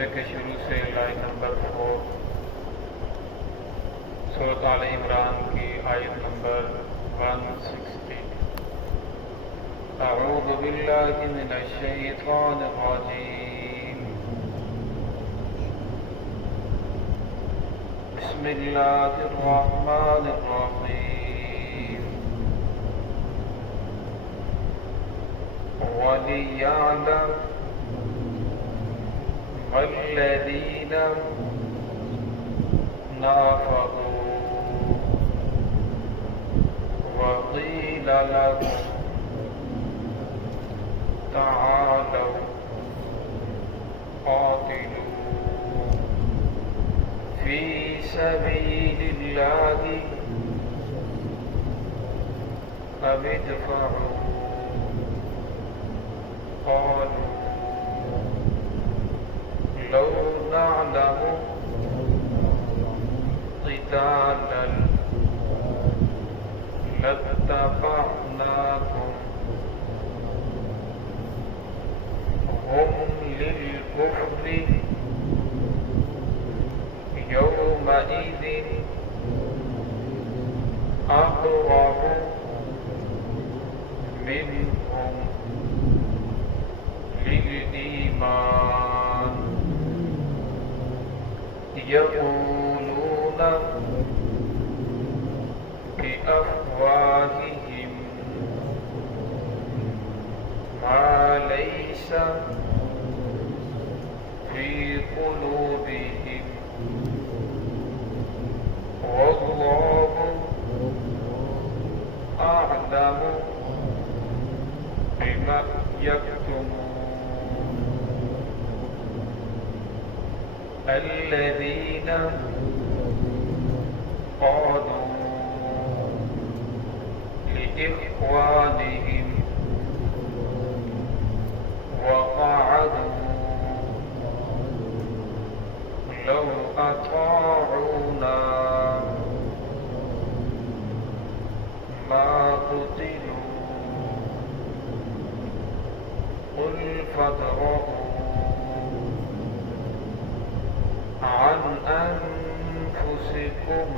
صفحے کے شروع سے لائن نمبر 4 سورۃ آل عمران کی آیت نمبر 160۔ اعوذ باللہ من الشیطان الرجیم، بسم اللہ الرحمن الرحیم۔ وَلِيَعْلَمَ الَّذِينَ نَافَقُوا وَقِيلَ لَهُمْ تعالوا قاتلوا في سبيل الله أو ادفعوا، قالوا لو نعلم قتالا لاتبعناكم، هم للكفر يومئذ أقرب منهم للإيمان، يقولون بأفواههم ما ليس في قلوبهم، والله أعلم بما يكتمون۔ الذين قالوا لإخوانهم وقعدوا لو أطاعونا ما قتلوا، قل فادرءوا عن أنفسكم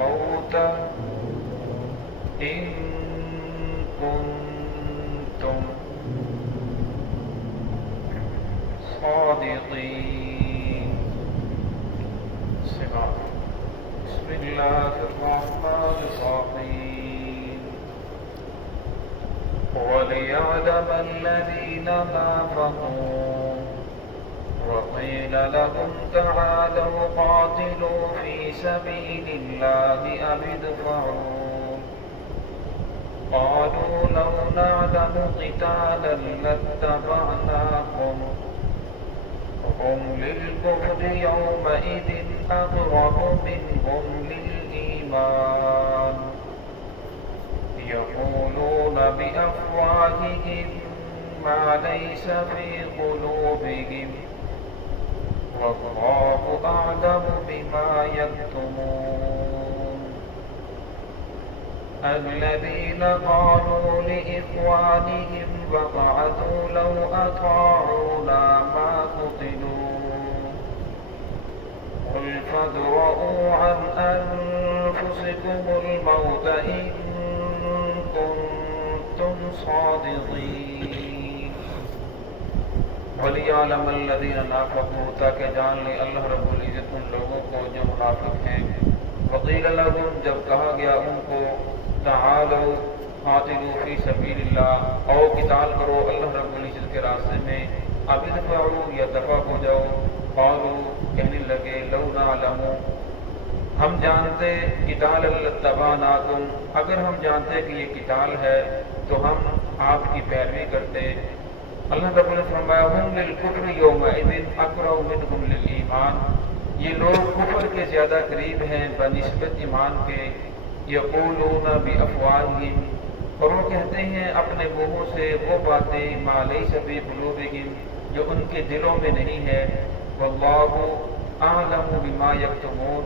الموت إن كنتم صادقين۔ بسم الله الرحمن الرحيم۔ وليعلم الذين نافقوا وقيل لهم تعالوا قاتلوا في سبيل الله أو ادفعوا، قالوا لو نعلم قتالا لاتبعناكم، هم للكفر يومئذ أقرب منهم للإيمان، يقولون بأفواههم ما ليس في قلوبهم، والله أعلم بما يكتمون۔ الذين قالوا لإخوانهم وقعدوا لو أطاعونا ما قتلوا، قل فادرءوا عن أنفسكم الموت إن كنتم صادقين۔ وَلِيَعْلَمَ الَّذِينَ نَافَقُوا، تاکہ جان لے اللہ رب العزت ان لوگوں کو جو منافق ہیں۔ وَقِيلَ لَهُمْ، جب کہا گیا ان کو، تعالوا قاتلوا فی سبیل اللہ، او قتال کرو اللہ رب العزت کے راستے میں، اب ادفعوا، یا دفع ہو جاؤ، قالوا، کہنے لگے، لو نعلم، ہم جانتے، قتال لاتبعناکم، اگر ہم جانتے کہ یہ قتال ہے تو ہم آپ کی پیروی کرتے۔ اللہ رب نے فرمایا، ہم للکفر یومئذ اقرب منہم للایمان، یہ لوگ کفر کے زیادہ قریب ہیں بنسبت ایمان کے۔ یقولون بافواہہم، اور وہ کہتے ہیں اپنے منہوں سے وہ باتیں ما لیس فی قلوبہم، جو ان کے دلوں میں نہیں ہے۔ واللہ اعلم بما یکتمون،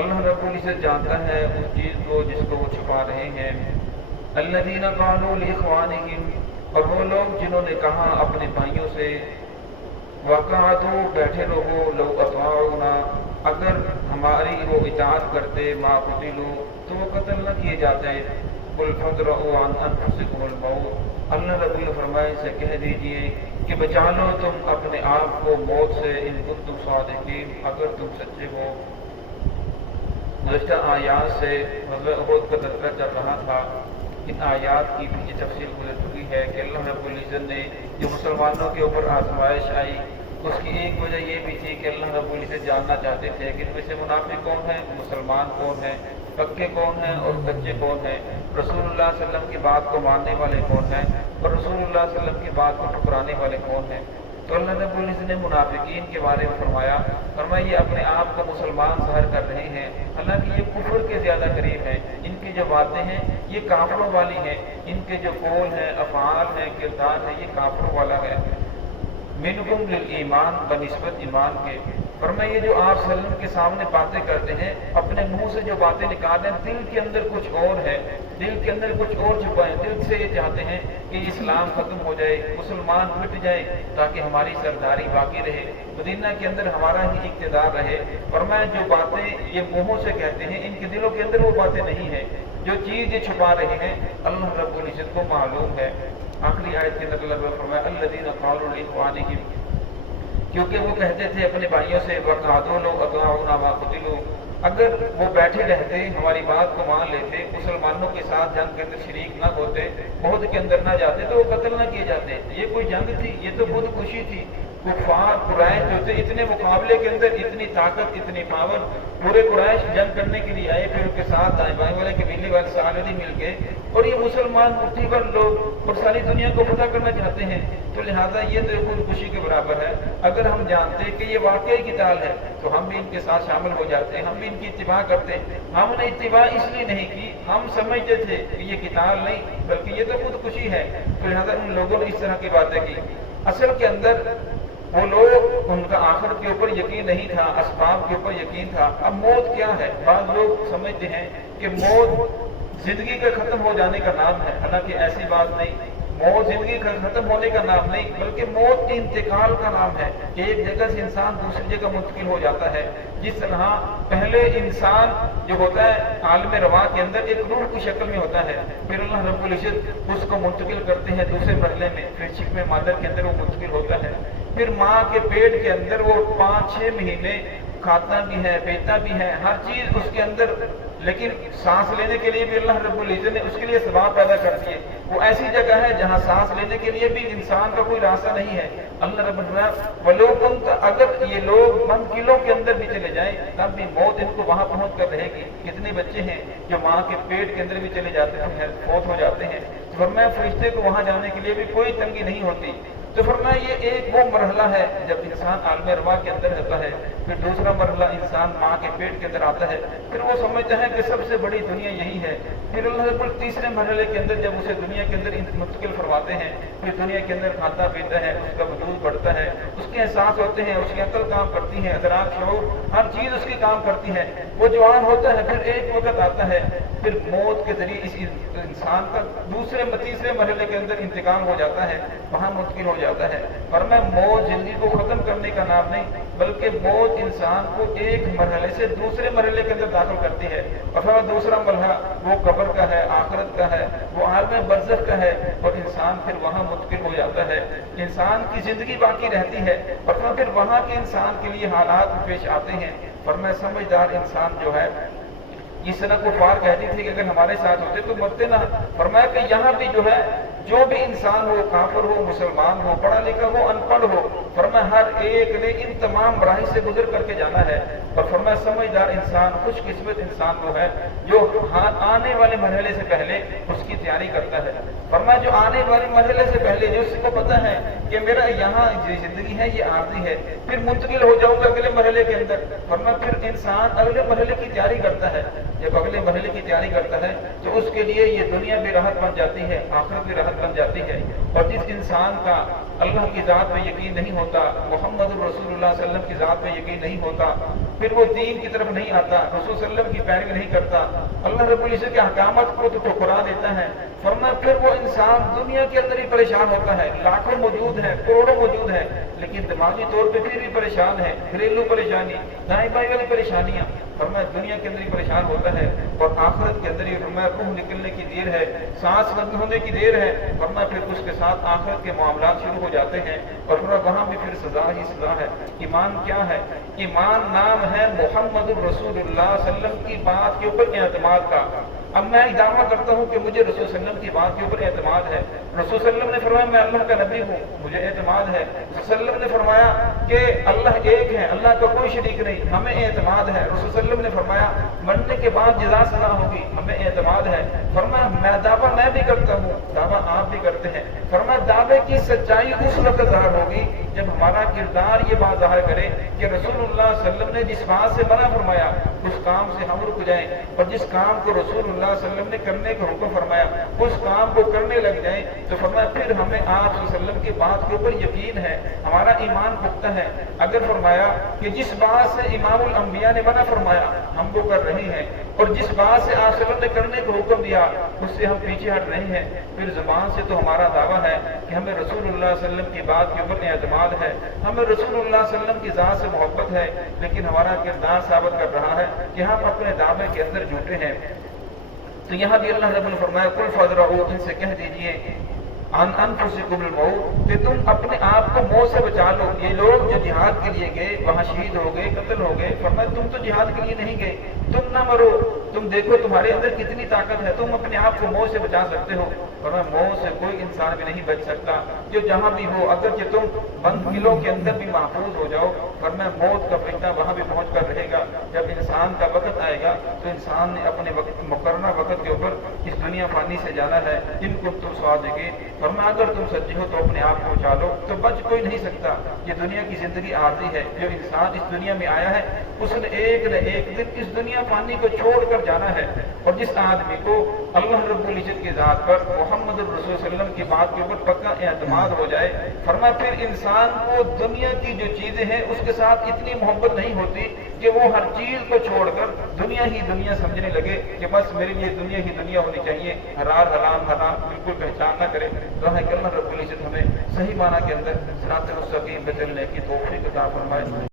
اللہ رب العزت جانتا ہے اس چیز کو جس کو وہ چھپا رہے ہیں۔ الذین قالوا لاخوانہم، اور وہ لوگ جنہوں نے کہا اپنے بھائیوں سے وقعتو بیٹھے رہو لو اطاعونا اگر ہماری وہ اطاعت کرتے ما قتلو تو وہ قتل نہ کیے جاتے قل فادرؤوا عن انفسکم الموت اللہ رب نے فرمائے سے کہہ دیجئے کہ بچا لو تم اپنے آپ کو موت سے ان کنتم صادقین اگر تم سچے ہو۔ گزشتہ آیات سے غزوہ احد کا تذکرہ چل رہا تھا۔ ان آیات کی بھی تفصیل گزر چکی ہے کہ اللہ رب العزت نے جو مسلمانوں کے اوپر آزمائش آئی اس کی ایک وجہ یہ بھی تھی کہ اللہ رب العزت جاننا چاہتے تھے کہ ان میں سے منافق کون ہیں، مسلمان کون ہیں، پکے کون ہیں اور کچے کون ہیں، رسول اللہ صلی اللہ علیہ وسلم کی بات کو ماننے والے کون ہیں اور رسول اللہ صلی اللہ علیہ وسلم کی بات کو ٹھکرانے والے کون ہیں۔ تو اللہ رب العزت نے منافقین کے بارے میں فرمایا یہ اپنے آپ کو مسلمان ظاہر کر رہے ہیں، حالانکہ یہ کفر کے زیادہ قریب ہیں، ان کی جو باتیں ہیں یہ کافروں والی ہیں، ان کے جو قول ہیں، افعال ہیں، کردار ہے، یہ کافروں والا ہے۔ منکم للایمان بنسبت ایمان کے، یہ جو آپ صلی اللہ علیہ وسلم کے سامنے باتیں کرتے ہیں اپنے منہ سے جو باتیں نکال رہے ہیں دل کے اندر کچھ اور ہے، دل کے اندر کچھ اور چھپا ہے، دل سے یہ چاہتے ہیں کہ اسلام ختم ہو جائے، مسلمان مٹ جائے تاکہ ہماری سرداری باقی رہے، مدینہ کے اندر ہمارا ہی اقتدار رہے۔ جو باتیں یہ منہوں سے کہتے ہیں ان کے دلوں کے اندر وہ باتیں نہیں ہیں، جو چیز یہ چھپا رہے ہیں اللہ رب العزت کو معلوم ہے۔ آخری آیت کے اندر اللہ نے فرمایا الذین قالوا لاخوانہم، کیونکہ وہ کہتے تھے اپنے بھائیوں سے وقعتوا لو اطاعونا ما قتلوا، اگر وہ بیٹھے رہتے ہماری بات کو مان لیتے، مسلمانوں کے ساتھ جنگ کے اندر شریک نہ ہوتے، عہد کے اندر نہ جاتے تو وہ قتل نہ کیے جاتے۔ یہ کوئی جنگ تھی، یہ تو خود خوشی تھی۔ کفار قریش جو تھے اتنے مقابلے کے اندر اتنی طاقت، اتنی پاور، پورے قریش جنگ کرنے کے لیے آئے، پھر ان کے ساتھ دائیں بائیں والے قبیلے والے سارے مل کے، اور یہ مسلمان مٹھی بھر لوگ اور ساری دنیا کو فتح کرنا چاہتے ہیں، تو لہٰذا یہ تو خود خوشی کے برابر ہے۔ اگر ہم جانتے کہ یہ واقعی قتال ہے تو ہم بھی ان کے ساتھ شامل ہو جاتے، ہم بھی ان کی اتباع کرتے۔ ہم نے اتباع اس لیے نہیں کی، ہم سمجھتے تھے کہ یہ قتال نہیں بلکہ یہ تو خود خوشی ہے، تو لہٰذا ان لوگوں نے اس طرح کی باتیں کی۔ اصل کے اندر وہ لوگ ان کا آخرت کے اوپر یقین نہیں تھا، اسباب کے اوپر یقین تھا۔ اب موت کیا ہے؟ بعض لوگ سمجھتے ہیں کہ موت زندگی کا ختم ہو جانے کا نام ہے، حالانکہ ایسی بات نہیں۔ موت زندگی کا ختم ہونے کا نام نہیں بلکہ موت کے انتقال کا نام ہے۔ ایک جگہ سے انسان دوسری جگہ منتقل ہو جاتا ہے، جس طرح پہلے انسان جو ہوتا ہے عالم رواں کے اندر ایک روح کی شکل میں ہوتا ہے، پھر اللہ رب العزت اس کو منتقل کرتے ہیں دوسرے مرحلے میں، پھر شکم مادر کے اندر وہ منتقل ہوتا ہے، پھر ماں کے پیٹ کے اندر وہ 5-6 مہینے کھاتا بھی ہے، پیتا بھی ہے، ہر چیز اس کے اندر، لیکن سانس لینے کے لیے بھی اللہ رب العزت نے اس کے لیے اسباب پیدا کر دیے۔ وہ ایسی جگہ ہے جہاں سانس لینے کے لیے بھی انسان کا کوئی راستہ نہیں ہے۔ اللہ رب العزت اگر یہ لوگ منقلوں کے اندر بھی چلے جائیں تب بھی موت ان کو وہاں پہنچ کر رہے گی۔ کتنے بچے ہیں جو ماں کے پیٹ کے اندر بھی چلے جاتے ہیں، فوت ہو جاتے ہیں، فرمایا فرشتے کو وہاں جانے کے لیے بھی کوئی تنگی نہیں ہوتی۔ تو فرمایا یہ ایک وہ مرحلہ ہے جب انسان عالم ارواح کے اندر ہوتا ہے، پھر دوسرا مرحلہ انسان ماں کے پیٹ کے اندر آتا ہے، پھر وہ سمجھتا ہے کہ سب سے بڑی دنیا یہی ہے، پھر اللہ رب تیسرے مرحلے کے اندر جب اسے دنیا کے اندر منتقل فرماتے ہیں، پھر دنیا کے اندر کھاتا پیتا ہے، اس کا وجود بڑھتا ہے، اس کے احساس ہوتے ہیں، اس کی عقل کام کرتی ہے، ادراک شعور ہر چیز اس کی کام کرتی ہے، وہ جوان ہوتا ہے، پھر ایک وقت آتا ہے پھر موت کے ذریعے اس انسان کا تیسرے مرحلے کے اندر انتقال ہو جاتا ہے، وہاں منتقل ہو جاتا ہے۔ فرمایا موت زندگی کو ختم کرنے کا نام نہیں بلکہ موت انسان کو ایک مرحلے سے دوسرے مرحلے کے اندر داخل کرتی ہے، اور دوسرا مرحلہ وہ قبر کا ہے، آخرت کا ہے، وہ عالم برزخ کا ہے، اور انسان پھر وہاں منتقل ہو جاتا ہے۔ انسان کی زندگی باقی رہتی ہے اور پھر وہاں کے انسان کے لیے حالات پیش آتے ہیں۔ فرمایا سمجھدار انسان جو ہے، اس طرح کفار کہتی تھی کہ اگر ہمارے ساتھ ہوتے تو مرتے نہ۔ فرمایا کہ یہاں بھی جو ہے جو بھی انسان ہو، کافر ہو، مسلمان ہو، پڑھا لکھا ہو، ان پڑھ ہو، فرمایا ہر ایک نے ان تمام مراحل سے گزر کر کے جانا ہے۔ اور فرمایا سمجھدار انسان، خوش قسمت انسان وہ ہے جو آنے والے مرحلے سے پہلے اس کی تیاری کرتا ہے۔ فرمایا جو آنے والے مرحلے سے پہلے جو اس کو پتا ہے کہ میرا یہاں جو زندگی ہے یہ عارضی ہے، پھر منتقل ہو جاؤں گا اگلے مرحلے کے اندر، فرمایا پھر انسان اگلے مرحلے کی تیاری کرتا ہے۔ جب اگلے مرحلے کی تیاری کرتا ہے تو اس کے لیے یہ دنیا بھی راحت بن جاتی ہے، آخرت بھی راحت بن جاتی ہے۔ اور جس انسان کا اللہ کی ذات میں یقین نہیں ہوتا، محمد رسول اللہ صلی اللہ علیہ وسلم کی ذات میں یقین نہیں ہوتا، پھر وہ دین کی طرف نہیں آتا، رسول صلی اللہ علیہ وسلم کی پیروی نہیں کرتا، اللہ رب العزت کے احکامات کو تو ٹھکرا دیتا ہے، فرمایا پھر وہ انسان دنیا کے اندر ہی پریشان ہوتا ہے، لاکھوں موجود ہیں، کروڑوں موجود ہیں، لیکن دماغی طور پہ پھر بھی پریشان ہے، گھریلو پریشانی، دائیں بائیں والی پریشانیاں۔ فرمایا دنیا کے اندر ہی پریشان ہوتا ہے اور آخرت کے اندر ہی فرمایا روح نکلنے کی دیر ہے، سانس بند ہونے کی دیر ہے، فرمایا پھر اس کے ساتھ آخرت کے معاملات شروع ہو جاتے ہیں اور فرمایا وہاں بھی پھر سزا ہی سزا ہے۔ ایمان کیا ہے؟ ایمان نام ہے محمد الرسول اللہ صلی اللہ علیہ وسلم کی بات کے اوپر اعتماد کا۔ اب میں دعویٰ کرتا ہوں کہ مجھے رسول صلی اللہ علیہ وسلم کی بات کے اوپر اعتماد ہے، رسول صلی اللہ علیہ وسلم نے فرمایا میں اللہ کا نبی ہوں، مجھے اعتماد ہے، رسول صلی اللہ علیہ وسلم نے فرمایا کہ اللہ ایک ہے، اللہ کا کوئی شریک نہیں، ہمیں اعتماد ہے، رسول صلی اللہ علیہ وسلم نے فرمایا مرنے کے بعد جزا سزا ہوگی، ہمیں اعتماد ہے۔ فرمایا میں دعویٰ میں بھی کرتا ہوں، دعویٰ آپ بھی کرتے ہیں، فرمایا دعوے کی سچائی اس وقت ظاہر ہوگی جب ہمارا کردار یہ بات ظاہر کرے کہ رسول اللہ صلی اللہ علیہ وسلم نے جس بات سے منع فرمایا اس کام سے ہم رک جائیں، اور جس کام کو رسول اللہ صلی اللہ علیہ وسلم نے کرنے کا حکم فرمایا اس کام کو کرنے لگ جائیں، تو فرمایا پھر ہمیں آپ صلی اللہ علیہ وسلم کی بات کے اوپر یقین ہے، ہمارا ایمان پختہ ہے۔ اگر فرمایا کہ جس بات سے امام الانبیاء نے منع فرمایا ہم وہ کر رہے ہیں، اور جس بات سے آپ صلی اللہ علیہ وسلم نے کرنے کو حکم دیا اس سے ہم پیچھے ہٹ رہے ہیں، پھر زبان سے تو ہمارا دعویٰ ہے کہ ہمیں رسول اللہ صلی اللہ علیہ وسلم کی بات کے اوپر اعتماد ہے، ہمیں رسول اللہ صلی اللہ علیہ وسلم کی ذات سے محبت ہے، لیکن ہمارا کردار ثابت کر رہا ہے کہ ہم اپنے دعوے کے اندر جھوٹے ہیں۔ تو یہاں بھی اللہ رب نے فرمایا قل فادرؤوا، ان سے کہہ دیجئے عن انفسکم الموت، کہ تم اپنے آپ کو موت سے بچا لو۔ یہ لوگ جو جہاد کے لیے گئے وہاں شہید ہو گئے، قتل ہو گئے، فرمایا تم تو جہاد کے لیے نہیں گئے، تم نہ مرو، تم دیکھو تمہارے اندر کتنی طاقت ہے، تم اپنے آپ کو موت سے بچا سکتے ہو۔ فرمایا موت سے کوئی انسان بھی نہیں بچ سکتا، جو جہاں بھی ہو، اگرچہ تم بند قلعوں کے اندر بھی محفوظ ہو جاؤ، فرمایا موت کا فتنہ وہاں بھی پہنچ کر رہے گا۔ جب انسان کا وقت آئے گا تو انسان نے اپنے مقررہ وقت کے اوپر اس دنیا فانی سے جانا ہے۔ ان کو تم صادقین، فرمایا اگر تم سچے ہو تو اپنے آپ کو بچا لو، تو بچ کوئی نہیں سکتا۔ یہ دنیا کی زندگی عارضی ہے، جو انسان اس دنیا میں آیا ہے اس نے ایک نہ ایک دن اس دنیا فانی کو چھوڑ کر جانا ہے، اور جس آدمی کو اللہ رب العزت کی ذات پر محمد الرسول صلی اللہ علیہ وسلم کی بات کے اوپر پکا اعتماد ہو جائے، فرمایا پھر انسان کو دنیا کی جو چیزیں ہیں اس کے ساتھ اتنی محبت نہیں ہوتی کہ وہ ہر چیز کو چھوڑ کر دنیا ہی دنیا سمجھنے لگے کہ بس میرے لیے دنیا ہی دنیا ہونی چاہیے، حلال حرام حرام بالکل پہچان نہ کرے۔ تو ہے کہ اللہ رب العزت ہمیں صحیح معنی کے اندر صراط مستقیم پہ چلنے کی توفیق عطا فرمائے۔